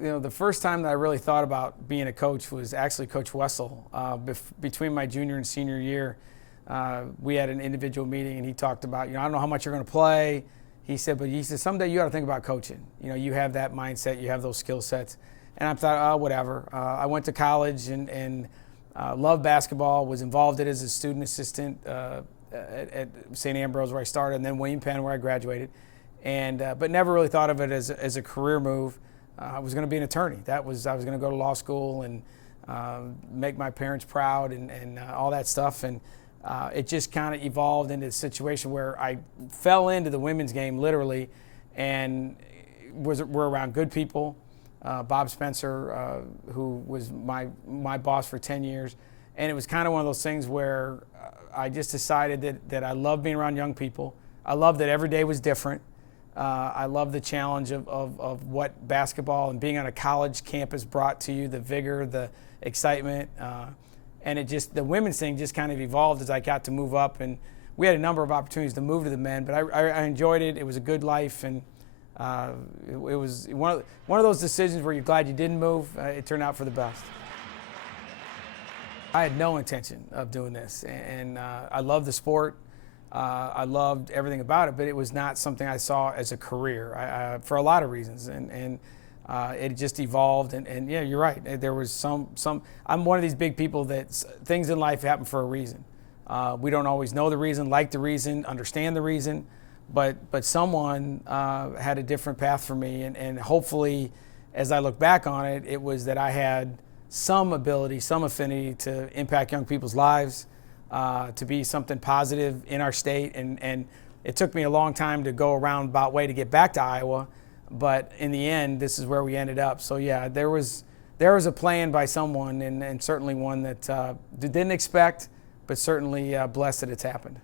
The first time that I really thought about being a coach was actually Coach Wessel. Between my junior and senior year, we had an individual meeting, and he talked about, I don't know how much you're going to play. He said, someday you got to think about coaching. You have that mindset, you have those skill sets. And I thought, oh, whatever. I went to college and loved basketball, was involved in it as a student assistant at St. Ambrose where I started, and then William Penn where I graduated. But never really thought of it as a career move. I was going to be an attorney. I was going to go to law school and make my parents proud and all that stuff. And it just kind of evolved into a situation where I fell into the women's game literally, and were around good people. Bob Spencer, who was my boss for 10 years. And it was kind of one of those things where I just decided that I love being around young people. I love that every day was different. I love the challenge of what basketball and being on a college campus brought to you, the vigor, the excitement. And the women's thing just kind of evolved as I got to move up. And we had a number of opportunities to move to the men, but I enjoyed it. It was a good life. And it was one of those decisions where you're glad you didn't move. It turned out for the best. I had no intention of doing this, and I love the sport. I loved everything about it, but it was not something I saw as a career for a lot of reasons, and it just evolved. And yeah, you're right. There was some. I'm one of these big people that things in life happen for a reason. We don't always know the reason, like the reason, understand the reason, but someone had a different path for me, and hopefully, as I look back on it, it was that I had some ability, some affinity to impact young people's lives. To be something positive in our state, and it took me a long time to go a roundabout way to get back to Iowa, but in the end, this is where we ended up. So yeah, there was a plan by someone, and certainly one that didn't expect, but certainly blessed that it's happened.